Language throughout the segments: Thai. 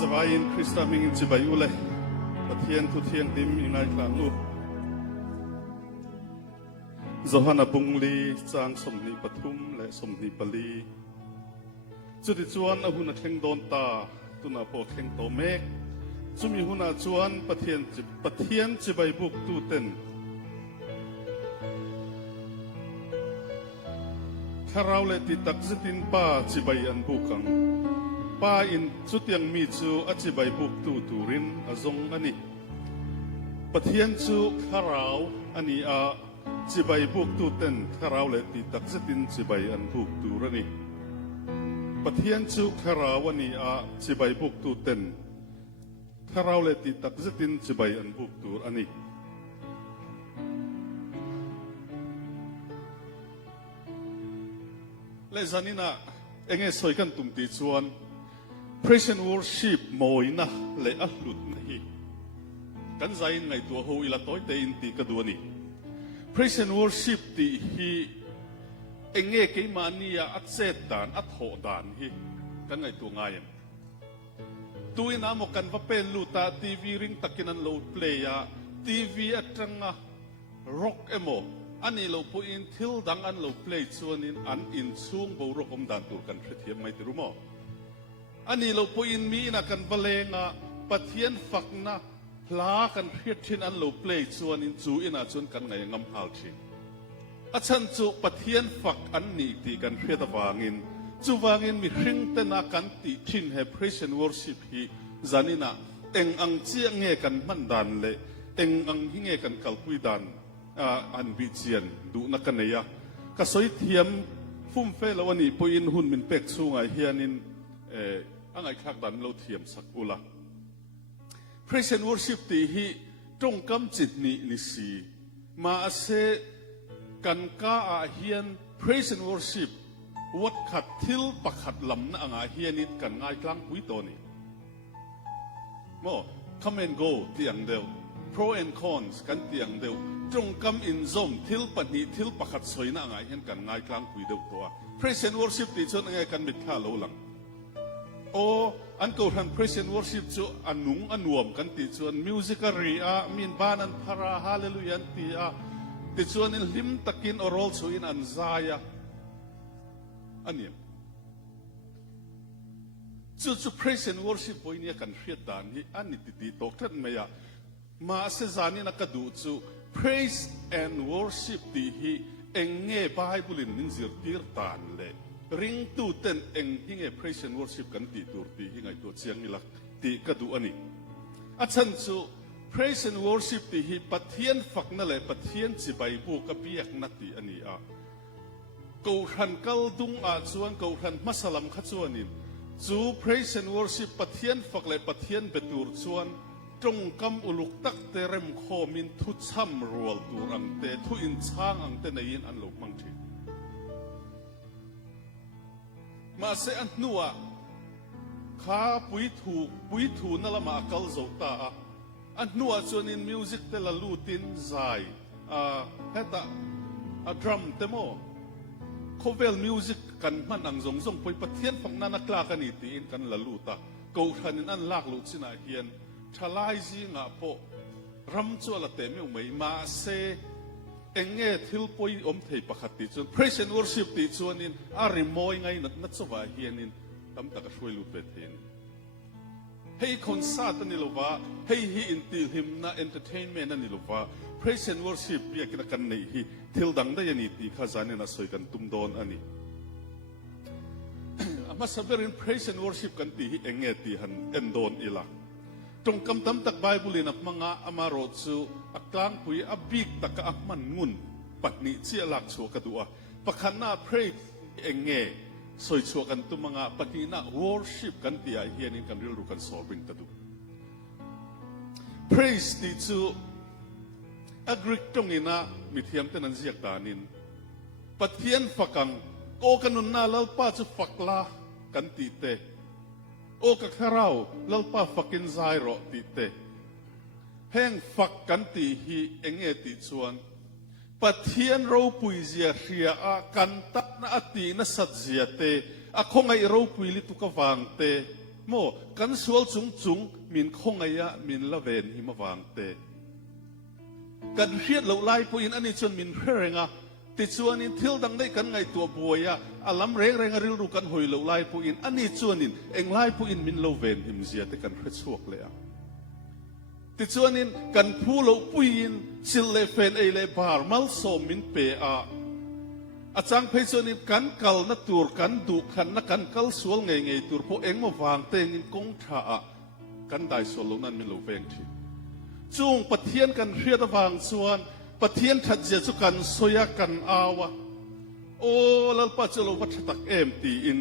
Zavain Krista Mingin Chibayule, Patien to Tiang Dim in Aiklangu. Zohana Bungli, Zang Somni Patum, Le Somni Pali. Zudi Chuan Ahuna Keng Donta, Tuna Po Keng Tomek, Zumi Huna Chuan, Patien Chibay Book 210. Karawle ti takzitin pa Chibayan Bukang. Pa in Sutiang Mitsu at Chibay Book 2 Turin Azong Ani. Patien Chu Karaw Ani a Chibay Book 210 Karawle ti takzitin Chibayan Book 2 Rani. Patien Chu Karaw Ani a Chibay Book 210 Karawle ti takzitin Chibayan Book 2 Ani. Lezanina enge soikan tumti chuan praise and worship moina le ahlut nahi kan zain ngai tu ho ila toy te in ti kaduani praise and worship ti hi enge ke mania at setan at ho dan hi kan ngai tu ngayan tuina mo kan va pen luta tv ring takinan load play ya tv atanga rock emo ani lo po in til dang an lo play chuanin an in chung bo ro kom dan tur kan thriam mai ti rumo ani lo po in mi na kan balenga pathian fakna pla kan thriathin an lo play chuanin chu ina chun kan ngai ngam hal thi achan chu pathian fak an ni ti kan thriat awangin chu wangin mi hring te na kan ti thin he praise and worship hi zanina eng ang chiang nge kan man dan le eng ang hinge kan kalpui dan an bichian du na kanaya kasoi thiam fum fe lawani po in hun min pek chunga hianin angai khak dan lo thiam sak ula praise and worship ti hi tong kam chit ni si ma ase kan ka a hian praise and worship wat khat thil pakhat lam na anga hianit kan ngai tlang pui to ni mo come and go tiang deu pro and cons kan tiang deu trong kam in zom thil pani thil pakhat soina ngai hen kan ngai tlang pui deu to praise and worship ti chon ngai kan mit kha lo lang o an ko han praise and worship chu anung anuam kan ti chuan musicary a min banan phara hallelujah ti a ti chuan in lim takin orol chu in an zaya aniam chu praise and worship poinia kan hriat dan hi ani ti tok that meya ma se zani na kadu chu praise and worship ti hi enge bible in minzir tir tan le ring tu ten eng hinge praise and worship kan ti tur ti hingai to chiang ilak ti kadu ani achan chu praise and worship ti hi pathian fakna le pathian chi baibu ka piak na ti ani a ko ran kal dung a chuan ko ran masalam kha chuanin chu praise and worship pathian fak le pathian betur chuan trong kam uluk tak te rem kho min thu cham rual tur ang te thu in chang ang te nein an lo mang thi ma se an nuwa kha pui thu na lama kal zo ta an nuwa chon in music te la lutin zai heta a drum te mo khovel music kan man ang zong zong poi pathian phang na nakla kan iti in kan la luta ko thanin an lak lu china hian thalai zi nga po ram chu ala te me mai ma se enge thil poi om thei pakhat ti chun praise and worship ti chuanin a rimoi ngai nat na chuwa hianin tam tak a hroi lut ve thein hei concert ani lova hei hi intil himna entertainment ani lova praise and worship ya kina kan nei hi thil dang da yani ti kha zanin a soi kan tum don ani ama saberin praise and worship kan ti hi enge ti han endon ila trong kam tam tak bible in mga amaro chu aklang pui abik tak akman ngun patni chi alak chu kadua pakhana praise enge soi chu kan tu mga patina worship kan ti a hianin kan ril ru kan solving tadu praise ti chu agrik tong ina mithiam tenan ziak danin pathian fakang o kanun na lalpa chu fakla kan ti te o kakarao lalpa fakin zairo ti te heng fak kan ti hi enge ti chuan pathian ro pui zia hria a kan tak na ati na sat zia te a khongai ro pui li tu ka wang te โมกันสวลจุงจุงมินคงไอยะมินละเวนหิมวางเตกันเรียดเหล่าไล่ผู้อินอันนี้จนมินเรงะติดชวนอินทิลดังได้กันไงตัวบัวยะอาลัมเรงริลรูกันหอยเหล่าไล่ผู้อินอันนี้ชวนอินเอ็งไล่ผู้อินมินละเวนหิมเสียแต่กันเพื่อชวกเลยอะติดชวนอินกันผู้เหล่าผู้อินสิเลเฟนเอเลบาร์มัลโซมินเปอาอาจารย์เพชรนิกันกัลนัตูร์กันดูขันนักกันกัลสวลไงไงตูร์พอเอ็งมาวางเตงินกงท่ากันได้สวลลงนั้นมิโลเวงทีจุงปะเทียนกันเรียดวางส่วนปะเทียนทัดเจจุกันสอยกันอาวะโอ้ลัลปัจจุลวัชตักเอ็มตีอิน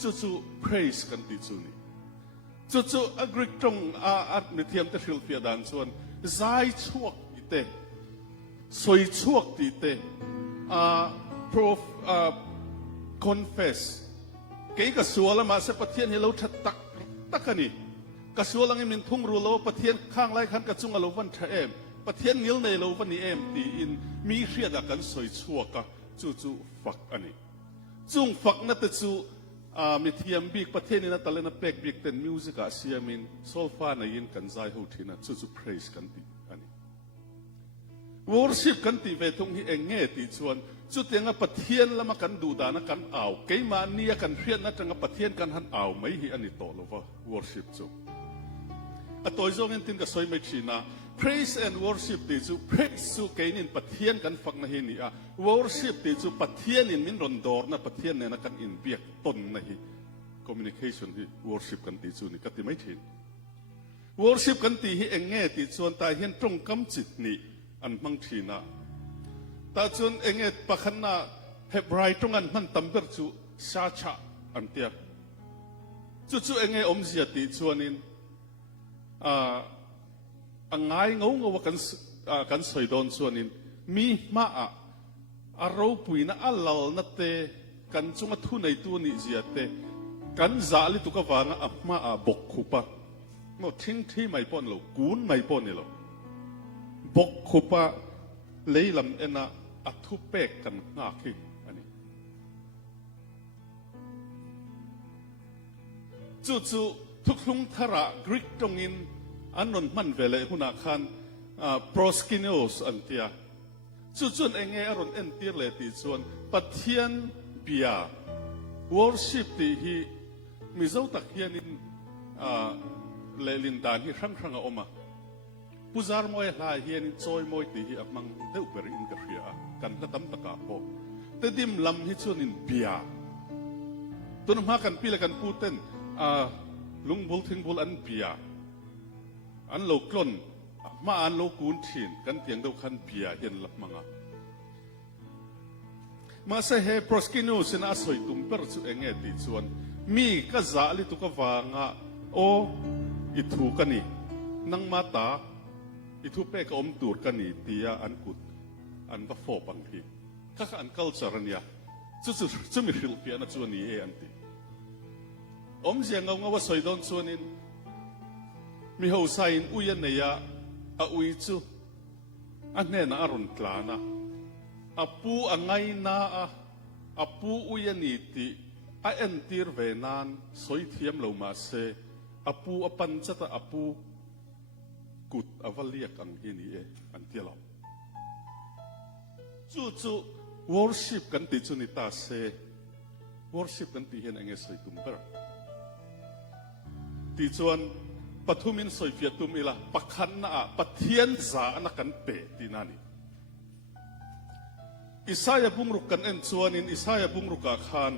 จู่ๆ praise กันตีจูนี่จู่ๆ agree ตรงอัดมิเทียมตะฟิลเฟียดันส่วนใจชั่วอีเตสวยชั่วตีเตprof confess เกี่ยกับสัวละมาเสปะเทียนให้เราทัดตักกันนี่กระทรวงลังมินทุ่งรู้แล้วประเทศข้างไรขันกระจุงอารมณ์วันเอ็มประเทศนิลในเราวันนี้เอ็มตีอินมีเรียดกันสวยชั่วกะจู่ฝักอันนี้จุงฝักนั่นแต่จู่มีเทียมบีกประเทศนี้นั่นแต่เล่นเป็กบีกเต้นมิวสิกเสียมินโซฟาในยินกันใจหูทีน่ะจู่ praise กันตีอันนี้ worship กันตีเวทงที่เองเงี้ยตีชวนจุดยังกับประเทศละมากันดูดานะกันเอาเกี่ยมาเนี่ยกันเรียนนั่นจังกับประเทศกันหันเอาไม่ฮีอันนี้โตแล้วว่า worship จู่ตัวจงอินทินก็สวยไม่ชีนะ praise and worship ติจู praise จูเกนินปะเทียนกันฝักนะเฮนี่worship ติจูปะเทียนอินมินรอนดอร์นะปะเทียนเนี่ยนะกันอินเบียกต้นนะฮี communication ฮี worship กันติจูนี่ก็ติไม่ชิน worship กันติฮีเองเงี้ยติจวนตายเห็นตรงกำจิตนี่อันมังชีนะแต่จวนเองเงี้ยปะขันนะเฮบไรตรงอันมันตั้มเบิร์จูชาชะอันเตียจู่เองเงี้ยอมเสียติจวนอินง่ายงงว่ากันสวยโดนส่วนนี้มีมาเราปุยนะอัลลนัตเตกันจงทุนในตัวนี้เสียเตกันจาลิตุกวางมาบกขุปะโน่ทิ้งที่ไม่ป้อนเรากูนไม่ป้อนนี่เราบกขุปะเลยลำเอ็นะอัทุเปกกันงาคีอันนี้จู่ทุกลุงทาระกรีกตรงอินอันนนมันเวลหุนักขันโปรสกินโอสอันเตียจู่ๆเองอรอนเอ็นตีเลติส่วนปัทเทียนเบียวอร์ชิปที่ฮีมิเจ้าตักเฮียนินเลลินดานฮีครั้งออกมาผู้จารมวยลายเฮียนินจอยมวยที่ฮีมังเดือบริอินกับเฮียกันละตั้มตะกาโปแต่ดิมลำฮิชวนินเบียตัวน้ำหากันปีละกันพูดเต้นลุงบุลทิ้งบุลอันเบียอันโลกล้นมาอันโลกูนถิ่นกันเตียงเดียวกันเบียเห็นหลับมังมาเสเหโปรสกินูสินาสวยตุ่มเปิดสุเองเงติชวนมีก็จะลิตุกวางโออิทูกันนี่นังมาตาอิทูเปกอมตูร์กันนี่ตียอันกุดอันบัฟโฟบังทีข้าอันคัลเจอร์นี่จู่มีฟิลปีอันชวนนี่อันตีอมเสียงงว่าสวยโดนชวนินมีหัวใจอุยนเนี่ยอุยจูอันนี้น่ารุนแรงนะปูอันไงนะปูอุยนิติอันตีร์เวนันสวยเทียมเรามาเสปูปันจัตปูกุดอวัลเลียกังฮินีอันที่เราจู่worship กันติจุนิตาเส worship กันติเห็นเองสวยตุ้มเปล่าติจวนปฐุมินสวยเฟียตุมิละปักขันนะปะเทียนจานักันเปตินานีอิสายาบุงรุกันเอ็นจวนินอิสายาบุงรุกาขาน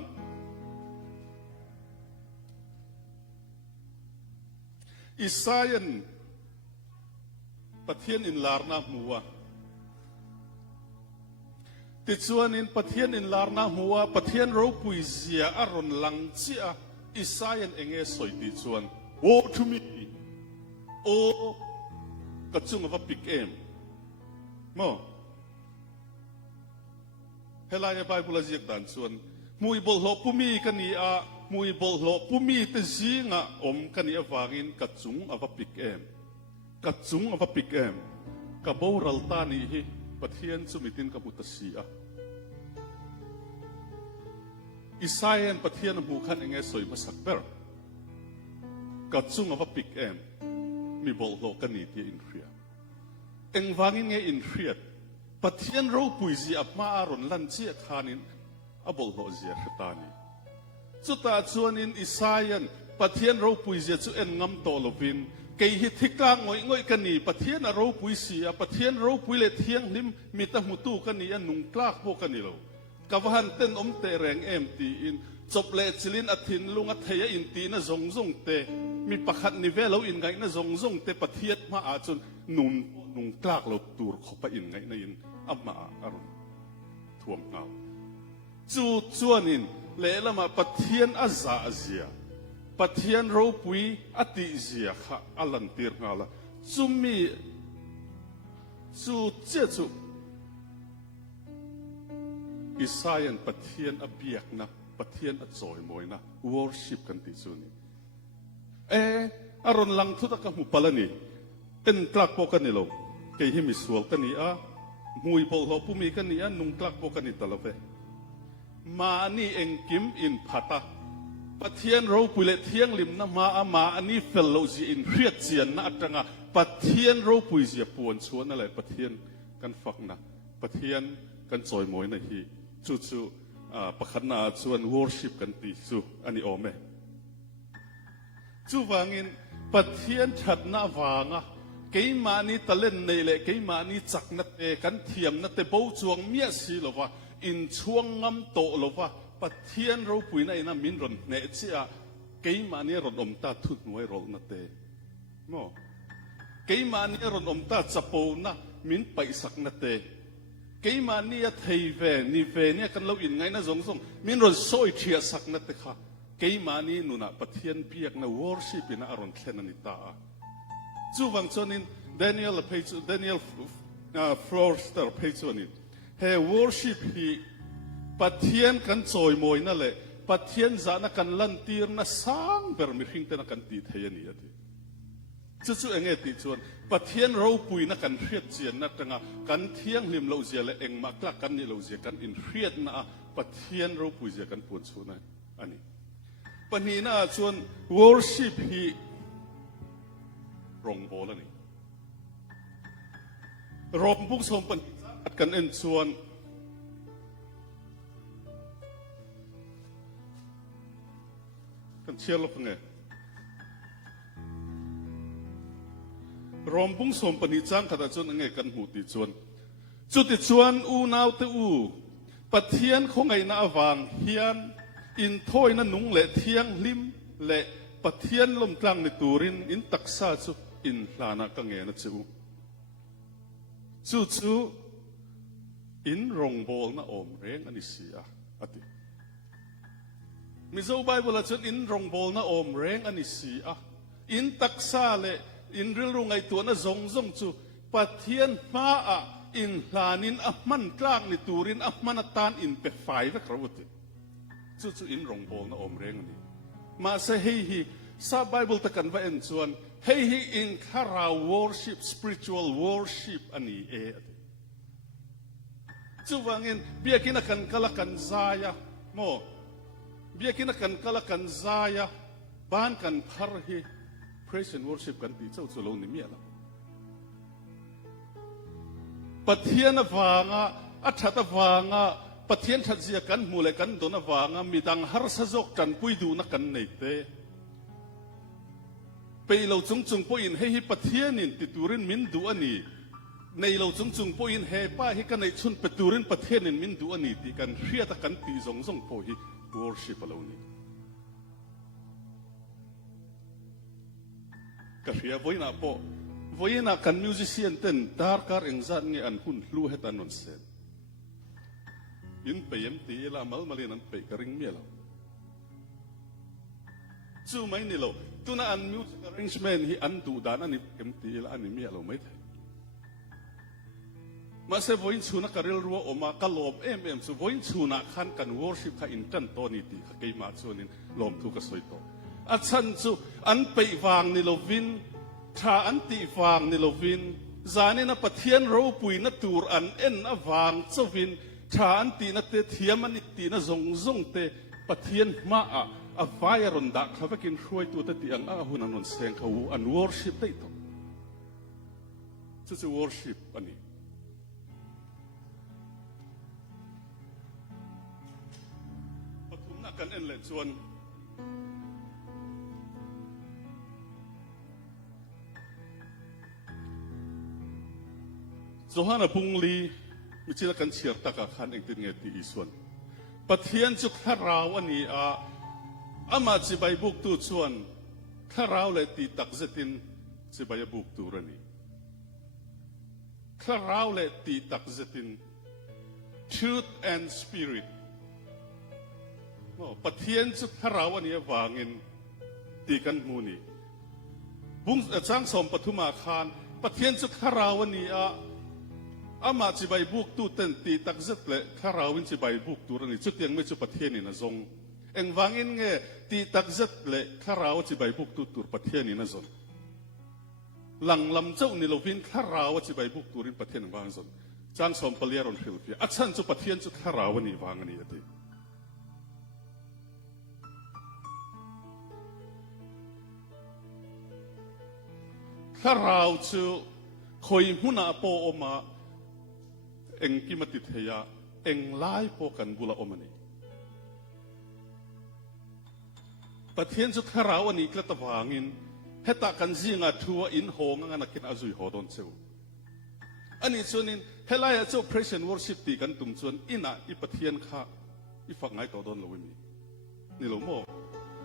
อิสายันปะเทียนอินลาร์นามัวติจวนินปะเทียนอินลาร์นามัวปะเทียนรูปุยเสียอารอนลังเจียอิสายันเองสวยติจวนโอ้ทุมีโอ้กระจุงว่าปิกเอ็มโมเฮลายาไปบุลาจิกดันส่วนมวยบอลโลปุมีกันนี่มวยบอลโลปุมีเตจิงอมกันนี่วางินกระจุงว่าปิกเอ็มกระจุงว่าปิกเอ็มกับโบรัลตานี่ฮิปะเทียนสุมิตินกับบุตรสีอิ อิสายนประเทศมูขันเองสวยมาสักเปอร์กัดจุงว่าปิกมีบอกโลกันนี่ที่อินเดียเองวางเงอินเดียประเทศเราปุยจีอับมาอารอนลันเจียขานินอับบอกโลเจียขตานีจุดตาจวนินอิสายนประเทศเราปุยจีจุเอ็นงำโตลวินเกี่ยฮิทิกลางงอยกันนี่ประเทศเราปุยจีประเทศเราปุยเลเทียงนิมมีตะมุตุกันนี่อันนุ่งกลากพวกกันนี่เรากบหันเต้นเตแรงตีอินจบเลจิลินอธินลุงอัทยอินตีน่ะงเตมีประคัดนิเวศเราอินไงน่ะงเตประเทศมาอาจนนุ่งกลากเราตูรขบไปอินไงน่ะอินอัมมาอารมณ์ท่วมเงาจูจวนินเลละมาประเทศอาซาเซียประเทศเราปุยอติเซียค่ะอัลลันตีร์งาละจูมีจูเจจูอิสายนประเทศอเบียกนะประเทศอจอยมวยนะ worship กันติจุนีอารอนลังทุตกะมุปลานีเป็นกลักโปกันนี่ลงเกี่ยหิมิสวลกันนี่มวยพอลปุมีกันนี่นุ่งกลักโปกันนี่ตลอดเวมานี่เองกิมอินพัตตาประเทศเราปุเลเทียงลิมนะมาอันนี้เฟลโลจีอินเรียดเจียนนะอัตงะประเทศเราปุยเสียปวนชวนอะไรประเทศกันฟังนะประเทศกันจอยมวยนะฮีจู่ประคันนาชวน worship กันตีจู่อันนี้โอเมจู่วางินประเทศชัดหน้าวางะเกี่ยมานี่ตะเล่นในเละเกี่ยมานี่จักนัดกันเทียมนัดเบาจวงเมียสีหรอวะอินช่วงงำโตหรอวะประเทศเราปุยในนั้นมินรอนเนเจียเกี่ยมานี่รอนอมตาทุดหน่วยรอนัดโมเกี่ยมานี่รอนอมตาจับปูนะมินไปสักนัดเกี่ยมานี่เทเวนี่เวนี่กันเราอินไงนะสงมินรอนโซยเทียสักนัดค่ะเกี่ยมานี่นุนะประเทศเบียกนะ worship นะอารอนแค่นันิตาจู่วังชนินDaniel Forster เพจนินเฮ worship ฮีประเทศกันจอยมวยนั่นแหละประเทศจานักันลันตีร์นะสร้างเบอร์มิริงเตนักันตีเทียนี่อ่ะจู่เองติจวนประเทศเราปุยนักันเรียดเจียนนักงากันเที่ยงลิมเราเจียเลยเองมากลักกันนี่เราเจียกันอินเรียดนะประเทศเราปุยเจียกันปวนชวนอันนี้ปนีน่าชวน worship ฮีรงโบแล้วนี่รบพุกสมปันกันเอ็นชวนกันเชื่อลบไงรมพุงสมปนิจังขดาจนไงกันหูติจวนจุดติจวนอูนาวเตอูปะเทียนของไงนาอวางเฮียนอินถ้อยนั่นนุงเละเทียงลิมเละปะเทียนลมกลางในตูรินอินตักซาจุอินลานากังเงนะจูจู่อินรงโบลนะอมเร่งอันนี้เสียอติมิโซไบเบิลจนอินรงโบลนะอมเร่งอันนี้เสียอินตักซาเลอินเรื่องไงตัวน่ะซงจู่ปะเทียนมาอินลานินมันกลางในตูรินมันตานอินเป็ดไฟนะคราวติจู่อินรงโบลนะอมเร่งอันนี้มาเสฮีซาไบเบิลตะกันว่าเอ็นชวนเฮ้ยอินคารา worship spiritual worship อันนี้จู่ว่าเงินเบียกินักันกะละกันซายะโมเบียกินักันกะละกันซายะบ้านกันพาร์ฮี praise and worship กันตีเจ้าสุโลนิเมียละปะเทียนวางอัฐตวางปะเทียนชัดเสียกันมูเลกันโดนวางมีดังฮาร์สจกกันปุยดูนักกันในเตไปเราจงปอินให้ปะเทียนินติตูรินมินดูอันนี้ในเราจงปอินให้ป้าให้กันในชุนปตูรินปะเทียนินมินดูอันนี้ที่กันเรียตกันตีจงปอิ worship เรานี่ก็เรียไว้นะปอไว้นะกันมิวสิเซียนเต้นดาร์การเอ็งซันเงี้ยอันหุ่นลู่เหตุอันนนเซนยินไปยัมตีละมัลมาลีนันไปกระริงเมียเราจู่ไม่นี่เราตัวนั้นอันมิวสิกอาร์เรนจ์เมนต์ที่อันดูดานอันนี้เอ็มตีละอันนี้เมียเราไม่ได้มาเสพวินชูนักการเรียนรู้ว่าออกมาก็ลมสู้วินชูนักขันกัน worship ข้าอินเทนตัวนี้ตีข้าเกี่ยมาชวนินลมทุกข์สวยโตอาจารย์จู่อันไปวางนิโลวินถ้าอันตีวางนิโลวินจานี่นะปะเทียนเราปุยนัตูรอันเอ็นอวางเจ้าวินถ้าอันตีนัเตเทียมันตีนะซงเตป ปะเทียนมาอะไฟรอนดักเขาไปกินช่วยตัวที่อังอาหุนันนเสียงเขาอัน worship ได้ต่อจะ worship อันนี้ปฐุมนักกันเอ็นเลยส่วนโจฮานาพุงลีมิจิลกันเชียร์ตะกะขันเองติเงติอีส่วนปะเทียนจุกขราวอันนี้อามาจิบายบุกตูส่วนขราวเลยตีตักเซตินจิบายบุกตูรันีขราวเลยตีตักเซติน truth and spirit ปะเทียนจุกขราวอันนี้วางินตีกันมูนีบุ้งจ้างสมปฐุมาคารปะเทียนจุกขราวอันนี้อามาจิบายบุกตูเต็นตีตักเซตเลยขราววินจิบายบุกตูรันีจุดยังไม่จุดปะเทียนนี่นะทรงเอ็งวางอินเงตีตักเซตเลยขราวจิบายบุกตูตูปะเทียนนี่นะทรงหลังลำเจ้านี่เราวินขราวจิบายบุกตูรินปะเทียนวางทรงจางสมปลียรอนฟิลฟีอัชันจุปะเทียนจุขราวนี่วางอันนี้ตีขราวจูคอยหุนาโปออกมาเอ็งกิมติเทียเอ็งไล่พอกันบุลาอมันนี่ปะเทียนจุดขราวอันนี้ก็ตะวางินเฮตากันซิงาทัวอินโฮงงานักกินอาจุยฮอดอนเซวอันนี้ส่วนนี้เฮลายเจ้า present worship ตีกันตุ่มส่วนอินะอีปะเทียนข้าอีฝักไงต่อดอนเราไม่มีนี่เราโม่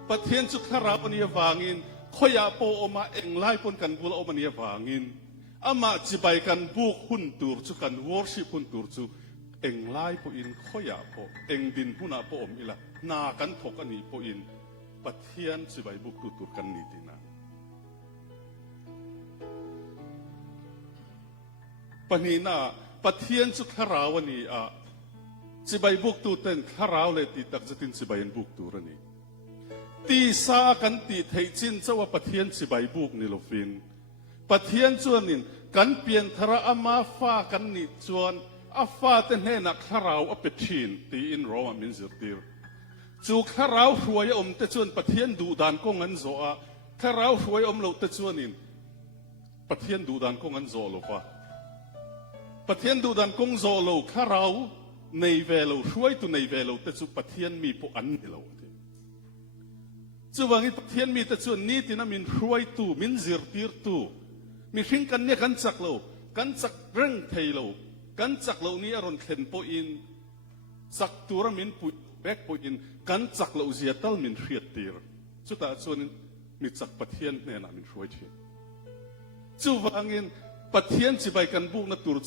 ปะเทียนจุดขราวอันนี้วางินขอยาโปออกมาเอ็งไล่ปนกันบุลาอมันนี้วางินอามาจิบายกันบุกหุ่นตูร์จุกัน worship หุ่นตูร์จุเอ็งไล่ปอินขอยาโปเอ็งดินหุ่นอาโปอมอีละนากันถกอันนี้ปอินปะเทียนจิบายบุกตูร์กันนี่ตินะปนีน่าปะเทียนจุขราวอันนี้จิบายบุกตูเต็นขราวเลยตีตักจะตินจิบายบุกตูรันนี้ตีซากันตีไทยจินเจ้าว่าปะเทียนจิบายบุกนี่โลฟินปะเทียนจวนนินกันเปลี่ยนทระอามาฟ้ากันนิจวนอาฟ้าเต็นเฮนักขราวอเปชินตีอินโรมามินซิร์ตีร์จูขราวรวยเตจวนปะเทียนดูดานกงอันโซอาขราวรวยเราเตจวนินปะเทียนดูดานกงอันโซโลฟาปะเทียนดูดานกงโซโลขราวในเวลรวยตุในเวลเตจูปะเทียนมีปอันนี่เราจูว่างี้ปะเทียนมีเตจวนนี้ที่นั่นมินรวยตูมินซิร์ตีร์ตูมีทิ้งกันเนี่ยกันจักเรากันจักเร่งเทเรากันจักเรานี่อารมณ์เข็นปอินจักตัวมินปุยแบกปอินกันจักเราเสียตัลมินเรียดตีร์จุดแต่ส่วนนี้มีจักปะเทียนเนี่ยนะมินรวยทีจูว่างี้ปะเทียนจิบายกันบุกนัตุร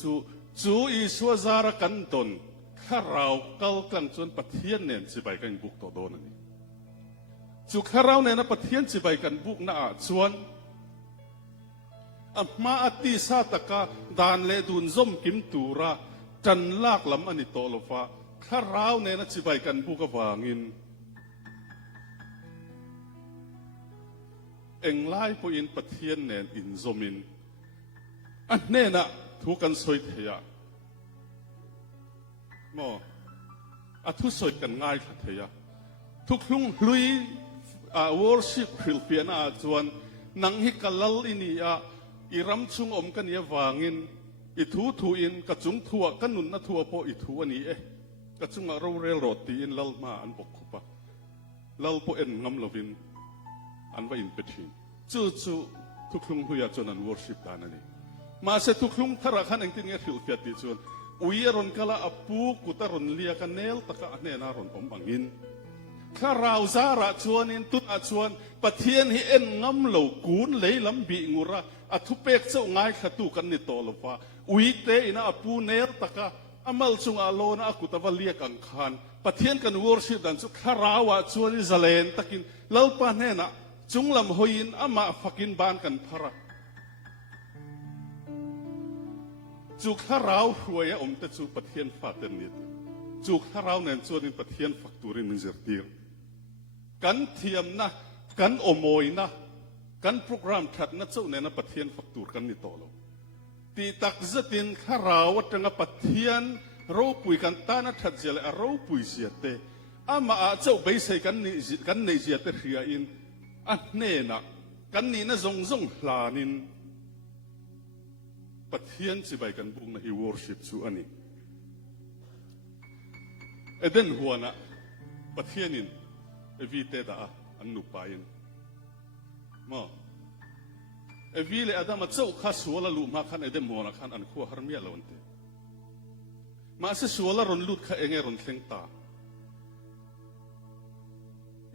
จูอีสวาซาระกันตนข้าเราเกลกลังจนปะเทียนเนี่ยจิบายกันบุกต่อโดนนี่จูข้าเราเนี่ยนะปะเทียนจิบายกันบุกน่าชวนมาอติสาตกาดานเลดุนซมกิมตูระจันลากลำอันนี้โตลฟ้าข้าราวเนี่ยนะจิบายกันบุกวางินเอ็งไล่พออินปะเทียนเนี่ยอินซมินอันเนี่ยนะทุกันสวยเทียมอทุสวยกันง่ายขัดเทียทุกลุงลุยวอร์ชิปฟิลเปียนาจวนนังฮิกลลอินีอีรำชุงอมกันเยวางินอีทูอินกระจุงทัวกันนุนนะทัวพออีทูอันนี้กระจุงเราเรลโรตีอินลลมาอันบกขุปะลลพอเอ็นงำลวินอันว่าอินเปชินจู่ทุกลุงหุยจนอันวอร์ชิปดานันนี่มาเสทุกลุงทารักขันเองที่เงี้ยฟิลเฟียติจวนอุยรอนกะละอปูกุตรอนเลียกันเนลตะกะเนนารอนอมบังอินข้าราวซาระชวนอินตุนอาชวนปะเทียนให้เอ็นงำเหลากูนเลยลำบีงูระอทุเปกเจ้าง่ายขัตุกันนิโตลฟ้าอุยเตอินะอปูเนลตะกะอามัลซุงอาโลนะกุตะวัลเลียกังคานปะเทียนกันวอร์ชิปดันสุข้าราวชวนอิซาเลนตะกินเล่าปะเนนะจุงลำหอยน์อามาฟักินบานกันพระจุข้าราวรวยอมแต่จุปะเทียนฟาเตนิดจุข้าราวเนนชวนอินปะเทียนฟักตูรินมิเซอร์ตีร์กันเทียมนะกันอโมยนะกันโปรแกรมถัดนัดเจ้าเนี่ยนะปะเทียนฟักตูรกันนี่โตแล้วตีตักจะตินข้าราวจังปะเทียนเราปุยกันตานัดถัดเจริญเราปุยเสียเต ama a chau bai sei kan nei zia te hria in a hne na kan ni na zong zong hlanin pathian chi bai kan bung na hi worship chu ani eden huana pathianin evite da an nu pain mo evile adama chau kha suala lu ma khan edem mona khan an khu harmia lonte ma se suala ron lut kha enge ron thleng ta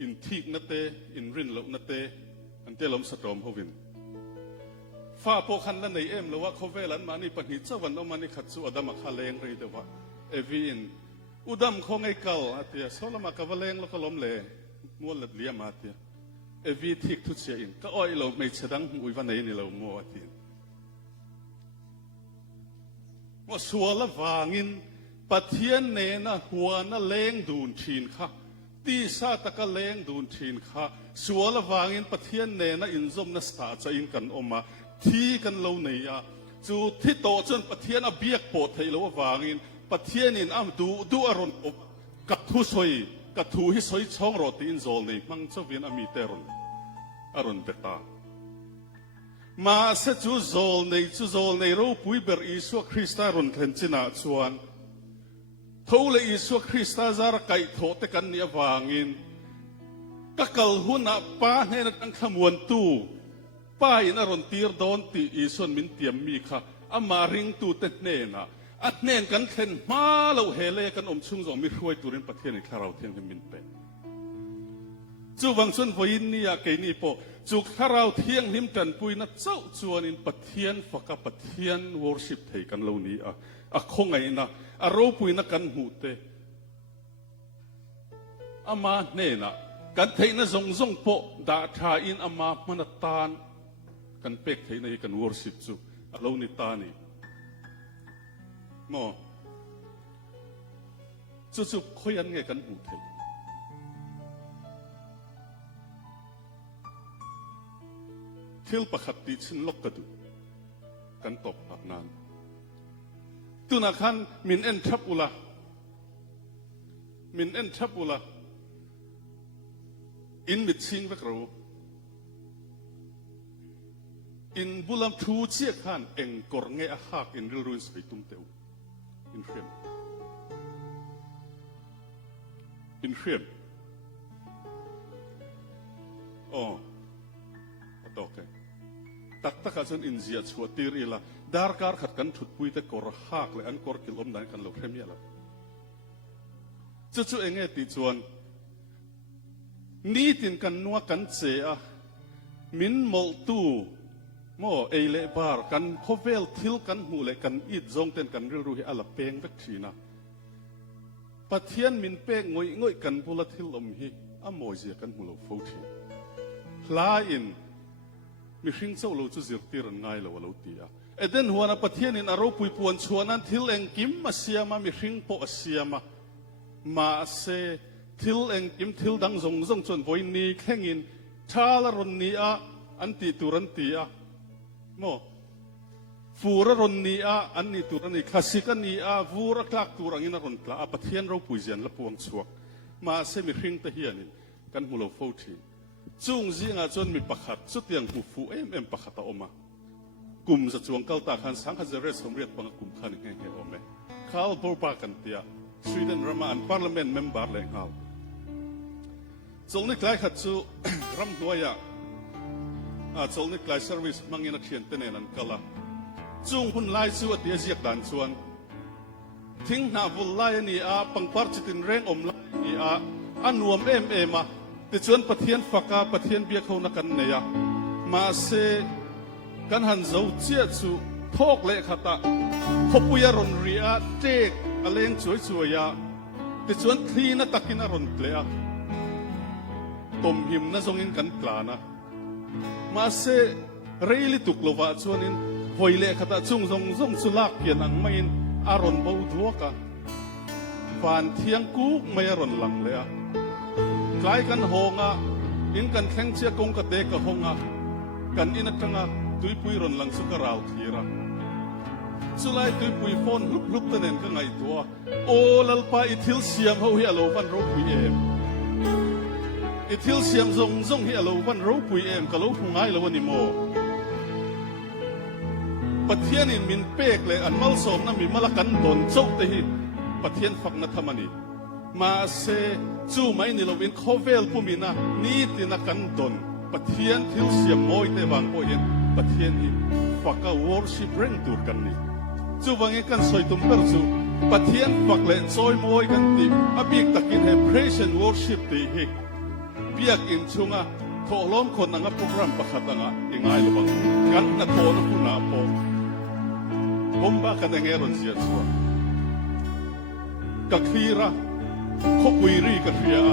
in thik na te in rin lo na te an te lom satom hovin fa po khan la nei em lo wa khovelan mani pani chawan o mani khat chu adama kha leng rei dewa evin udam khongai kal atia solama ka waleng lo kolom le mual lat liam atia evi thik thu chia in ka oi lo mei chadang ui wa nei ni lo mo atin mo suala wangin pathian ne na huana leng dun thin kha ti sa taka leng dun thin kha suala wangin pathian ne na inzom na sta cha in kan oma thi kan lo nei ya chu thi to chon pathian a biak po thei lo wangin pathian in am du aron op ka thu soi ka thu hi soi chong ro ti in zol nei mang chawin ami teron aron beta ma se chu zol nei ro pui ber isu Krista ron thlen china chuan thole isu Krista zar kai tho te kan ni awangin ka kal huna pa ne na tang khamuan tu pa in aron tir don ti ison min tiam mi kha ama ring tu te ne na at nen kan thlen ma lo hele kan chung zo mi ruai turin pathian in kharau thiang min pe chu wang chun voin ni ya ke ni po chu kharau thiang him kan pui na chau chuan in pathian faka pathian worship thei kan lo ni a khongai na a ro pui na kan hu te ama ne na kan thei na zong po da tha in ama manatan kan pek thei na kan worship chu a lo ni ta ni mo chu khoyan nge kan hu thei thil pakhat ti chin lok ka du kan top pak nan tu na khan min en thap ula in mit sing vek ro in bulam thu chia khan eng kor nge a hak in ril ruin sai tum teu in frem oh okay tak chun in zia chhuat tir ila dar kar khat kan thut pui te kor hak le an kor kilom dan kan lo khrem ya la chu enge ti chuan ni tin kan nuwa kan che a min mol tu mo eile bar kan khovel thil kan hu le kan it zong ten kan ril ru hi ala peng vek thina pathian min pe ngoi kan bula thil om hi a moi zia kan hu lo fo thi hla in mi hring chau lo chu zir tir an ngai lo tia eden huana pathian in aro pui puan chuanan thil eng kim asiama mi hring po asiama ma se thil eng kim thil dang zong chon voin ni khlengin thala ron ni a anti turan ti a mo fura ron ni a anni turan ni khasika ni a vura klak turang in ron tla a pathian ro pui zian la puang chuak ma se mi hring ta hianin kan mulo fo thi chung zinga chon mi pakhat chu tiang hu fu em pakhat a oma kum za chuang kal ta khan sang ha zere somriat pang kum khan nge ome khal bor pa kan tia Sweden Rama an parliament member leng hal cholni klai khat chu ram noya a cholni klai service mangina thian tenen an kala chung hun lai chu atia ziak dan chuan thing na vul lai ni a pangpar chitin reng om lai ni a anuam em a ti chuan pathian faka pathian bia khona kan neya ma se kan han zo chia chu thok le khata khopuya ron ria tek aleng chuai ya ti chuan thli na takina ron plea tom him na zongin kan plana ma se reili tuklova chuanin hoile khata chung zong chulak pian ang main aron bo dhuaka van thiang ku mai aron lang le a klai kan honga in kan thleng chia kong ka te ka honga kan in atanga tuipui ron lang sukaral thira สุไลตุยปุยฟอนลุบตันเองก็ไงตัวโอลัลปาอิทิลเสียมเขาเฮียโลวันรูปุยเอ็มอิทิลเสียมซงเฮียโลวันรูปุยเอ็มก็โลหุงไงแล้ววันนี้โมปะเทียนินมินเป๊กเลยอันมัลสมนั้นมีมลกันโดนโจกเตหิปะเทียนฝักนัทมันีมาเซจูไม่นี่เราเป็นข้อเวลผู้มีนะนี่ตินักันโดนปะเทียนทิลเสียมโมยเตวังโอเอ็นปะเทียนนี่ฝักก็วอร์ชิปเร่งตูดกันนี่จูวังเอกันสอยตุมเปอร์จูปะเทียนฝักเล่นซอยโมยกันติอภิกตะกินให้ praise and worship ตีหิเปียกอินชุงะโทล้อมคนนังโปรแกรมประคัตงะยังไงล่ะบังกันนัทโทนคุณาโปbomba kadengeron siya suwa kakira kopuiri kakria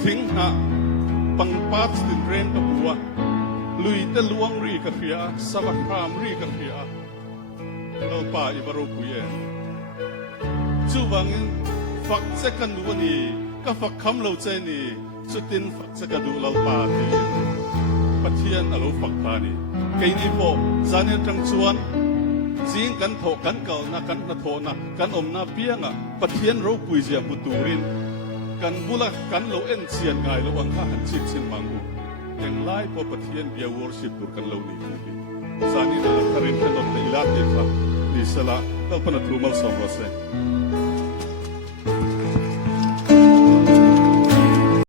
ting ha pangpat din ren kapua lui te luang ri kakria sabakram ri kakria lalpa ibaro puye chuwangin fak se kan duani ka fak kham lo che ni chutin fak se ka du lalpa ti pathian alo fak pani cái này bộ gia nên trăng chuan riêng cắn thổ cắn cầu na cắn na thổ na cắn na biếng à bát thiên râu bùi diệp bút turin cắn bula cắn lâu en xiên ngài lâu anh ha hành chip xin mangu yang lai po bát thiên bia worship tur cắn lâu ni gia nên là karin kan om na ilat ni fa ni sala tal pana thumal som rose